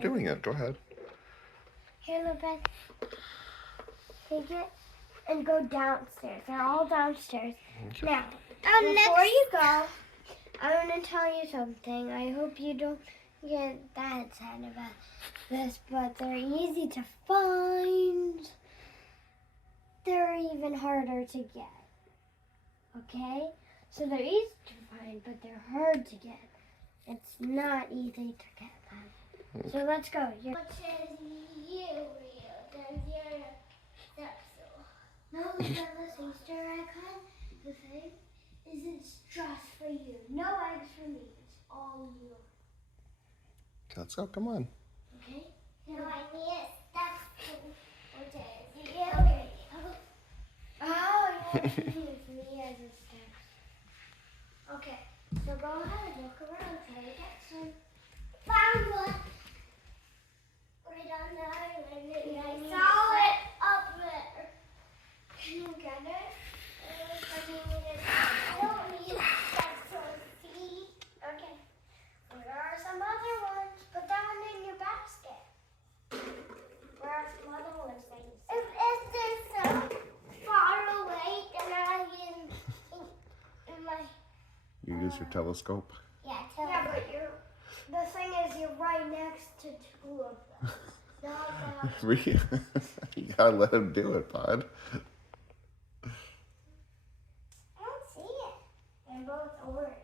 doing it. Go ahead. Here, Lupin. Take it and go downstairs. They're all downstairs. Okay. Now, before you go, I want to tell you something. I hope you don't get that sad about this, but they're easy to find. They're even harder to get. Okay? So they're easy to find, but they're hard to get. It's not easy to get them. So let's go. What says you, Rios? And you're Sepsil. No, Rios Easter icon. The thing is, it's just for you. No eggs for me. It's all you. Let's go. Come on. Okay? No, I need a Sepsil. What says you? Okay. Oh, you have to use me as a step. Okay. So go ahead, look around, try to get some. Found one! Right on the island. I saw it up there. Can you get it? I don't need that sort of seed. Okay. There are some other ones. Put that one in your basket. There are some other ones that you see. If they're so far away, then I in my... You use your telescope? Yeah, but the thing is, you're right next to two of them. You gotta let him do it, bud. I don't see it. They're both orange.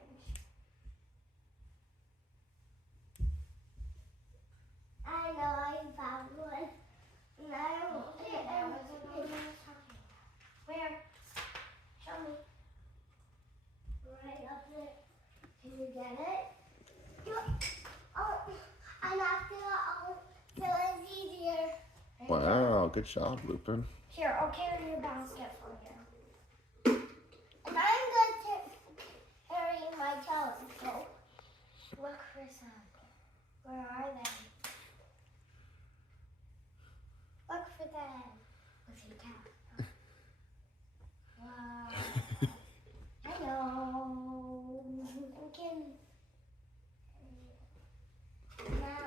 I know, I found one. And I don't get it. Where? Show me. Right up there. Can you get it? Oh, I knocked it out, so it's easier. Wow, good job, Lupin. Here, I'll carry your basket for you. And I'm going to carry my telescope. Look for some. Where are they? Look for them. With your cat. Wow. Hello. Now,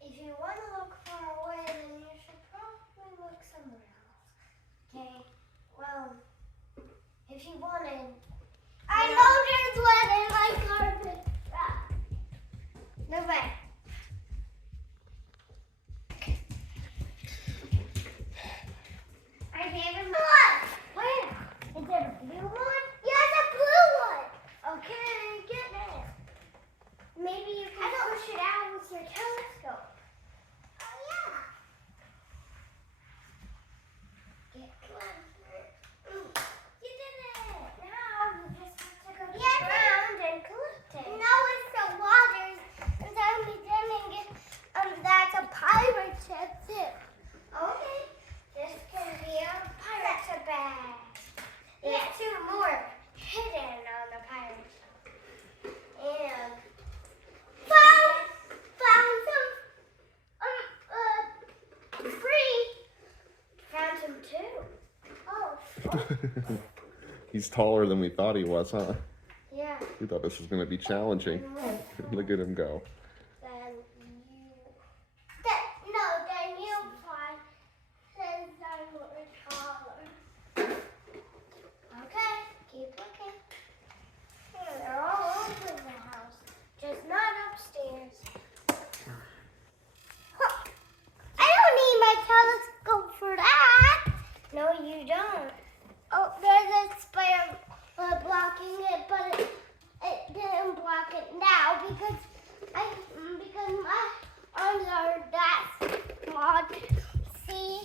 if you want to look far away, then you should probably look somewhere else. Okay? Well, if you wanted... I know there's one in my carpet. No way. I gave him one. Where? Is it a blue one? Yes, a blue one. Okay, get it. Maybe you can push it out with your telescope. Oh, yeah. Get closer. You did it. Now you just have to go to the ground and collect it. No, it's the water. And then we didn't get, that's a pirate ship too. Okay. This can be a pirate bag. There's two more hidden on the pirate ship. And found some free. Found some too. Oh. He's taller than we thought he was, huh? Yeah. We thought this was going to be challenging. Look at him go. Then you fly since I'm more taller. Okay, keep looking. They're all over the house, just not upstairs. I don't need my telescope for that. No, you don't. Oh, there's a spider blocking it, but it didn't block it now because my arms are that small. See,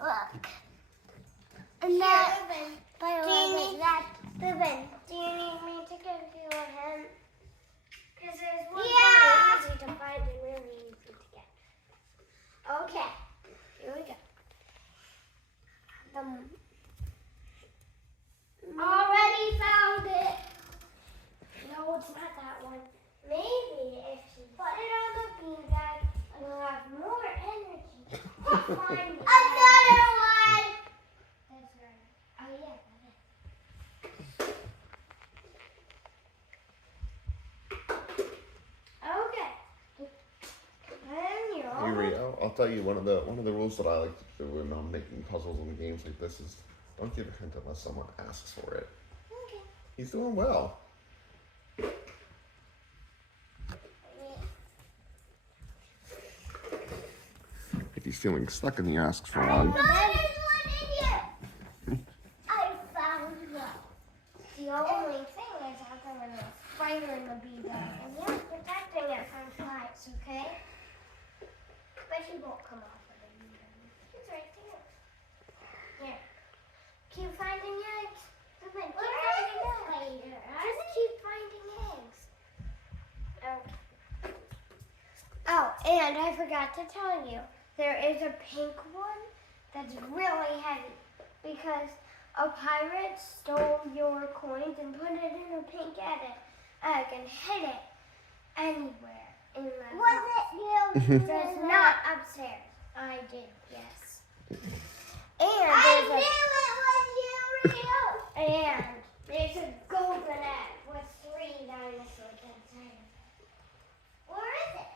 look. And that, Lupin, do you need me to give you a hint? Because there's one really easy to find and really easy to get. Okay, here we go. Already found it. No, it's not that one. Maybe if you put it on the beanbag, you'll have more energy to find it. Another one! That's right. Oh, yeah, that is. I'll tell you one of the rules that I like to do when I'm making puzzles and games like this is don't give a hint unless someone asks for it. Okay. He's doing well. If he's feeling stuck and he asks for one. There's one in here. I found one. The only thing is how come there's a spider in the bee bag, and you're protecting it from flies, okay? But he won't come off with it. He's right there. Here. Keep finding eggs. Keep finding eggs. Just keep finding eggs. Okay. Oh, and I forgot to tell you, there is a pink one that's really heavy because a pirate stole your coins and put it in a pink egg and hid it anywhere in the house. Was it you? It's not upstairs. I did, yes. And I knew it was you, Rio. And there's a golden egg with 3 dinosaurs inside. Where is it?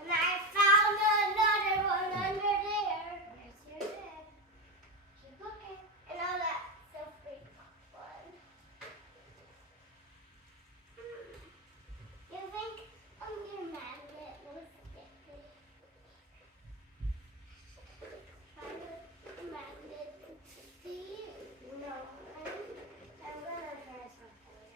And I found another one under there. Yes, you did. Keep looking. And all that stuff big one. You think your magnet was sticky? Magnet sticky? No. I'm gonna try something.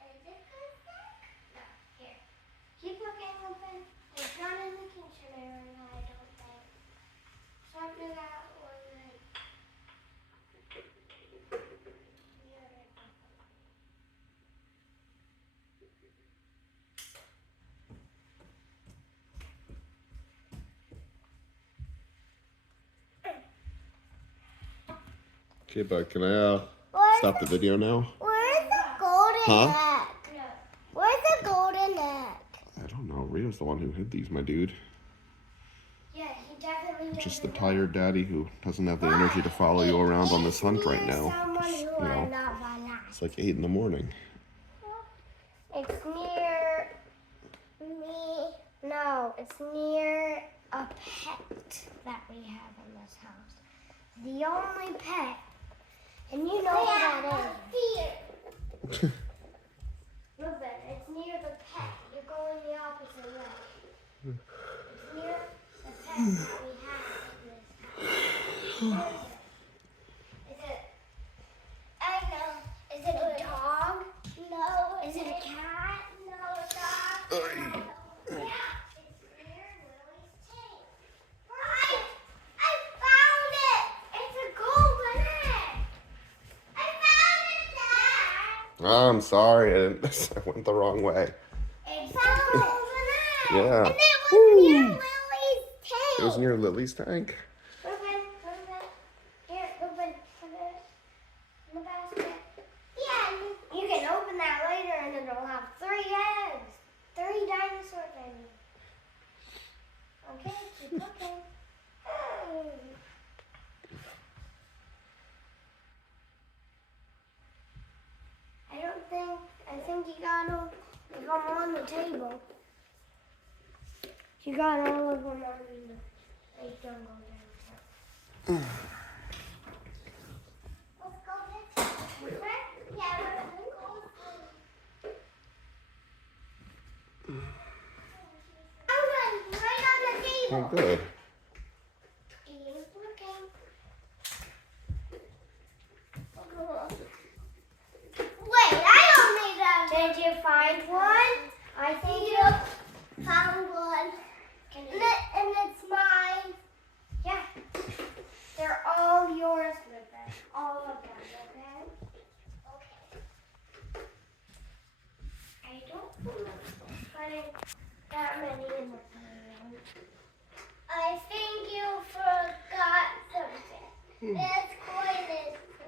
Is it good? No. Here. Keep looking open. It's not in the kitchen area, I don't think. Something that was like. Okay, bud, can I stop the video now? Where's the golden Huh? egg? No. Where's the golden egg? I don't know. Rio's the one who hid these, my dude. Yeah, he definitely did. Just the tired daddy who doesn't have the energy to follow you around on this hunt right now. Someone who You know, I'm not gonna. it's like 8 in the morning. It's near me. No, it's near a pet that we have in this house. The only pet. And you know what that is. Lupin, it's near the pet. You're going the opposite way. It's near the pet that we have in this house. Is it? I know. Is it a dog? No. Is it a cat? No, a dog. Yeah, it's near Lily's tank. I found it. It's a golden egg. I found it, Dad. Oh, I'm sorry. I went the wrong way. It's a golden egg. Yeah. And it was near Lily's tank. It was near Lily's tank. Lupin. Here, Lupin. Put it in the basket. Yeah, you can open that later and it'll have 3 eggs. 3 dinosaurs in it. Okay, keep looking. I think you got them on the table. You got all of them on the jungle there. Let's go this way. Yeah, we're gonna go this way. Right on the table. Oh, good. Keep looking. Wait, I don't need that. Did you find one? I think you found one. And it's mine. Yeah. They're all yours, Lupin. All of them, okay? Okay. I don't remember finding that many in the room. I think you forgot something. This coin is for.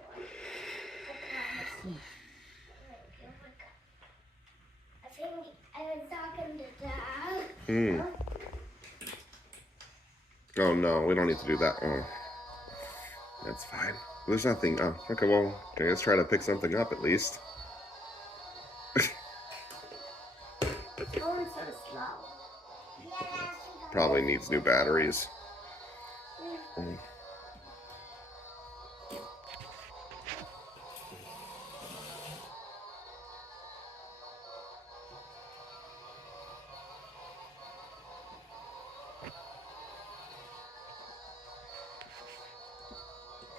I think I was talking to Dad. Oh, no. We don't need to do that. Oh. That's fine. There's nothing. Oh, okay. Well, okay, let's try to pick something up at least. so slow. Probably needs new batteries. Mm.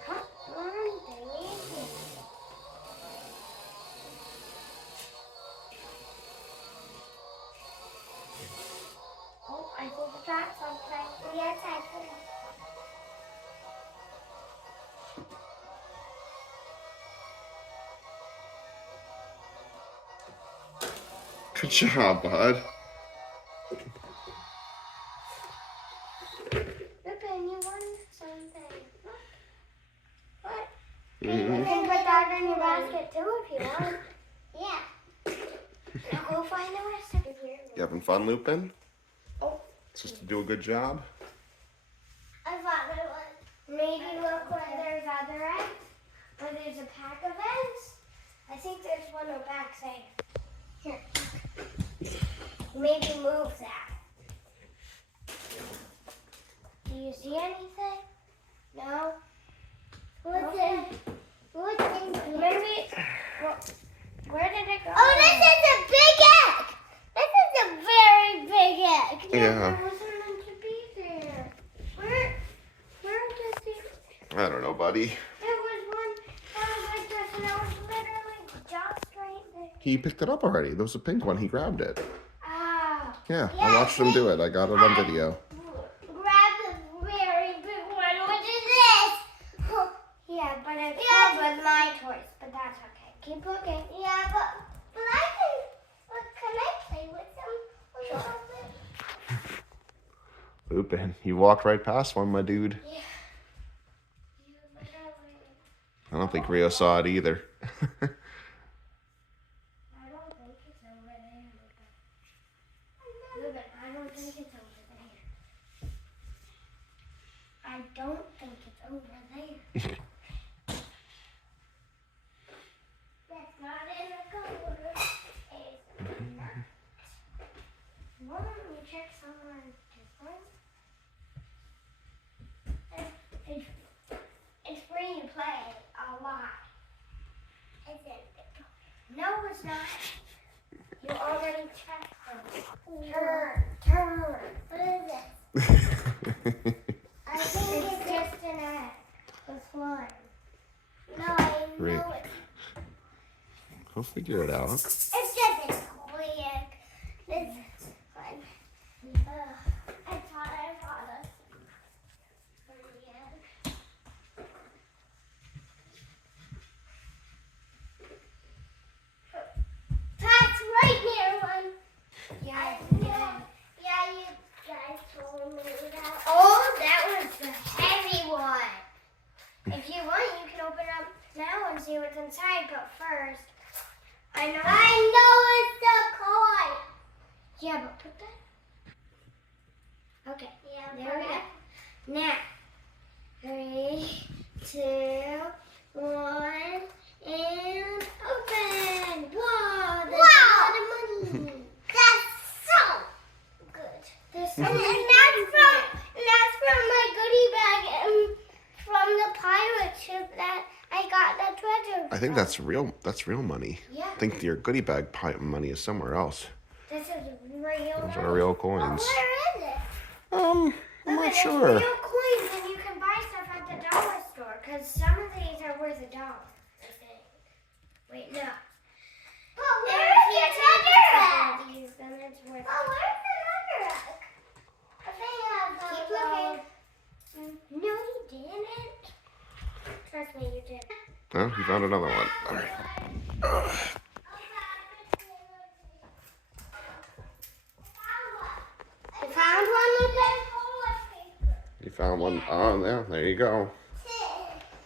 Come on, baby. Oh, I forgot something. Yes, I forgot. Good job, bud. Lupin, you won something. What? Mm-hmm. You can put that in your basket too if you want. Yeah. Now go find the rest of it here. You having fun, Lupin? Oh. Just to do a good job? I found it one. Maybe look where there's other eggs. Where there's a pack of eggs. I think there's one on back side. Here. Maybe move that. Do you see anything? No? Listen. Listen. Maybe. Well, where did it go? Oh, this is a big egg. This is a very big egg. Yeah. It wasn't meant to be there. Where did it? I don't know, buddy. There was one that was like this, and it was literally just right there. He picked it up already. There was a pink one. He grabbed it. Ah. Yeah, I watched him do it. I got it on video. Grab the very big one. What is this? Yeah, but it's filled with my toys, but that's okay. Keep looking. Yeah, but I can I play with them a little bit? Lupin, you walked right past one, my dude. Yeah. You literally. I don't think Rio saw it either. I don't think it's over there. Lupin, I don't think it's over there. I don't think it's over there. That's not in the color. Why don't we check somewhere different? It's free to play a lot. Is it? No, it's not. You already checked them. Turn. What is it? I think it's just an egg. With slime. No, I Right. know it. I'll figure it out. It's just a toy egg. This one. I thought I bought a free egg. That's right here one. Yeah, yeah, you guys told me that. Oh, that was the heavy one. If you want, you can open it up now and see what's inside, but first, I know it's the coin. Yeah, but put that. Okay. Yeah. There we go. Now, 3, 2, 1, and open. Whoa! There's a lot of money. That's so good. And that's from my goodie bag and from the pirate ship that I got the treasure. I think that's real. That's real money. Yeah. I think your goodie bag money is somewhere else. This is real. Those are real coins. Where is it? I'm not It's sure. real coins, and you can buy stuff at the dollar store. Because some of these are worth $1, I think. Wait, no. But where's the other egg? Then it's worth. Oh, where's the other egg? I think keep looking. No, you didn't. Trust me, you did. Oh, you found another one. All right. You found one, Lupin? You found one. Oh, yeah. There you go.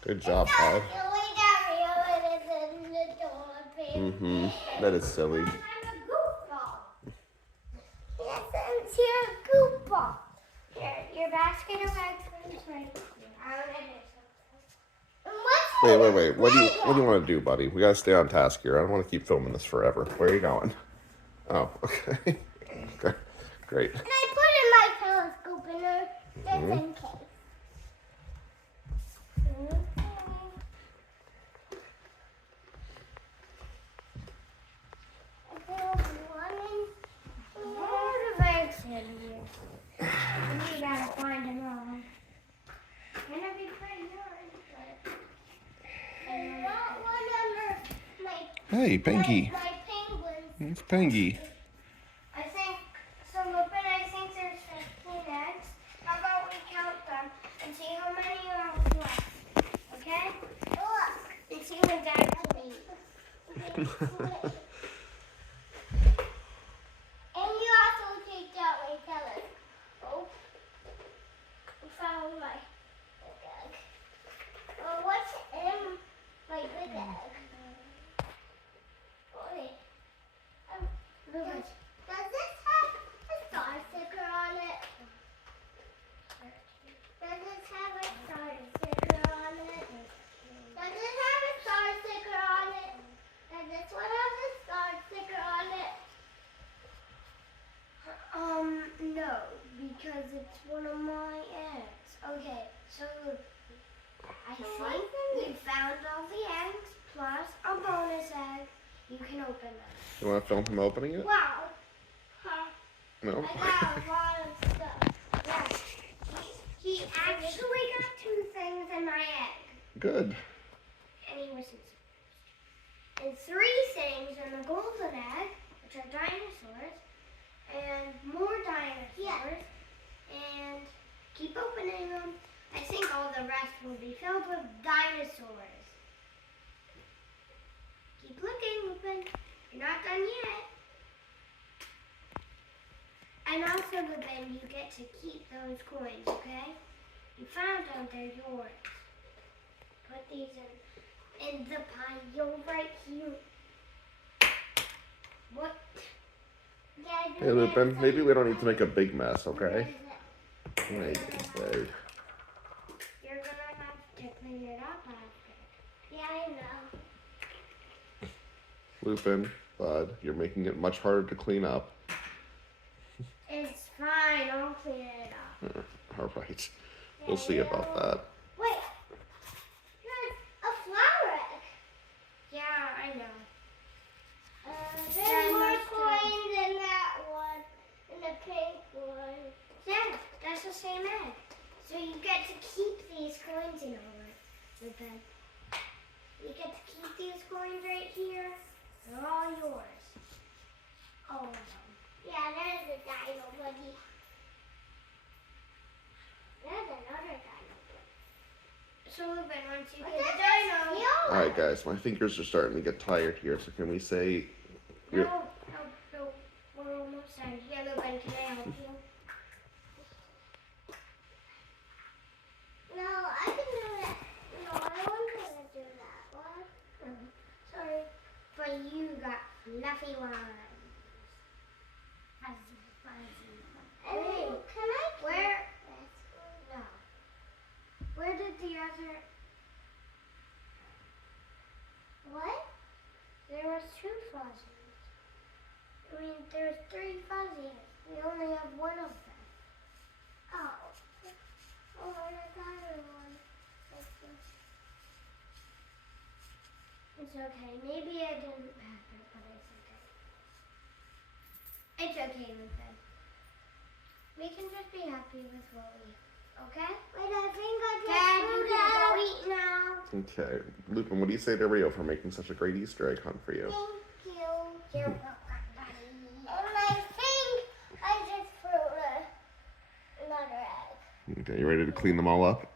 Good job, bud. Mm-hmm. That is silly. Yes, it's your goop ball. Your basket of eggs is right here. I want to do something. Wait. What do you want to do, buddy? We gotta stay on task here. I don't want to keep filming this forever. Where are you going? Oh, okay. Great. And I put in my telescope in there just in case. You gotta find them all. Gonna be pretty hard, but I not one under my Hey, Panky. my penguins. It's Panky. I think so. Lupin, I think there's 15 eggs. How about we count them and see how many are left? Okay? Look. And see when Dad can eat. And you also take out my telescope. Found my big egg. What's in my big egg? Wait. Does this have a star sticker on it? Does this have a star sticker on it? Does this have a star sticker on it? Does this one have a star sticker on it? No, because it's one of my eggs. Okay, so I think you found all the eggs plus a bonus egg. You can open them. You want to film him opening it? Wow. Huh. No? I got a lot of stuff. Yeah. He actually got 2 things in my egg. Good. And he was and 3 things in the golden egg, which are dinosaurs. And more dinosaurs. Yeah. And keep opening them. I think all the rest will be filled with dinosaurs. Keep looking, Lupin. You're not done yet. And also, Lupin, you get to keep those coins, okay? You found them, they're yours. Put these in the pile right here. What? Hey, Lupin, maybe we don't need to make a big mess, okay? Maybe. Right. You're gonna have to clean it up after. Yeah, I know. Lupin, Bud, you're making it much harder to clean up. It's fine, I'll clean it up. All right. We'll see about that. Wait, there's a flower egg. Yeah, I know. There's more coins in that one, in the pink one. Yeah, that's the same egg. So you get to keep these coins in the bed. You get to keep these coins right here. They're all yours. All of them. Yeah, there's a dino buddy. There's another dino. So Lupin, once you get the dino. All right, guys, my fingers are starting to get tired here, so can we say... No, we're almost done. Here, Lupin, can I help you? No, I can do that. No, I wasn't going to do that one. Sorry. But you got fluffy ones. Fuzzy. Hey, can I where? No. Where did the other... What? There was 2 fuzzies. I mean, there's 3 fuzzies. We only have 1 of them. Oh. Oh, I got one. It's okay. Maybe I didn't pack it, but it's okay. It's okay, Lupin. We can just be happy with what we okay? Wait, I think I just Dad, you can go eat now. Okay. Lupin, what do you say to Rio for making such a great Easter egg hunt for you? Thank you. You're welcome, buddy. And I think I just threw another egg. Okay, you ready to clean them all up?